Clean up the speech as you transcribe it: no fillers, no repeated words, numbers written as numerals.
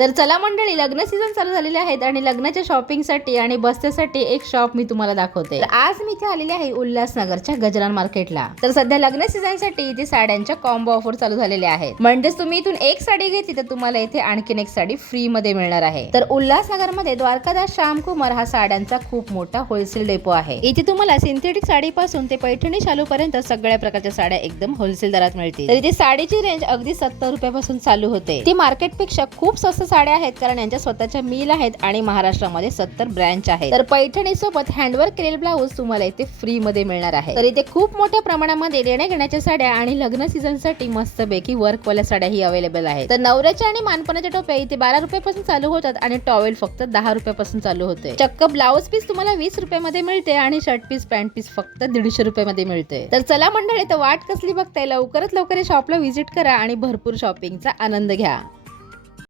तर चला मंडळी, लग्न सीझन चालू झालेले आहेत आणि लग्नाच्या शॉपिंगसाठी आणि बस्त्यासाठी एक शॉप मी तुम्हाला दाखवते। आज मी इथे आलेली आहे उल्हासनगरच्या गजानन मार्केटला। तर सध्या लग्न सीझनसाठी इथे साड्यांच्या कॉम्बो ऑफर चालू झालेले आहेत। म्हणजेच तुम्ही इथून एक साडी घेतली तर तुम्हाला इथे आणखीन एक साडी फ्री मध्ये मिळणार आहे। तर उल्हासनगर मध्ये द्वारकादास श्यामकुमार हा साड्यांचा खूप मोठा होलसेल डेपो आहे। इथे तुम्हाला सिंथेटिक साडी पासून ते पैठणी शालू पर्यंत सगळ्या प्रकारच्या साड्या एकदम होलसेल दरात मिळतील। तर इथे साडीची रेंज अगदी 70 रुपयापासून चालू होते। ती मार्केट पेक्षा खूप स्वस्त साड्या आहेत, कारण यांच्या स्वतःच्या मिल आहेत आणि महाराष्ट्रामध्ये 70 ब्रँच आहेत। तर पैठणी सोबत हँडवर्क केलेले ब्लाऊज तुम्हाला इथे फ्री मध्ये मिळणार आहे। तर इथे खूप मोठ्या प्रमाणामध्ये देण्या घेण्याच्या साड्या आणि लग्न सीझन साठी मस्तपैकी वर्क वाल्या साड्या ही अवेलेबल आहेत। तर नवऱ्याच्या आणि मानपणाच्या टोप्या इथे 12 रुपयापासून चालू होतात आणि टॉवेल फक्त 10 रुपयापासून चालू होते। चक्क ब्लाऊज पीस तुम्हाला 20 रुपयामध्ये मिळते आणि शर्ट पीस पॅन्ट पीस फक्त 150 रुपयामध्ये मिळते। तर चला मंडळी, तर वाट कसली बघताय, लवकरात लवकर शॉपला व्हिजिट करा आणि भरपूर शॉपिंगचा आनंद घ्या।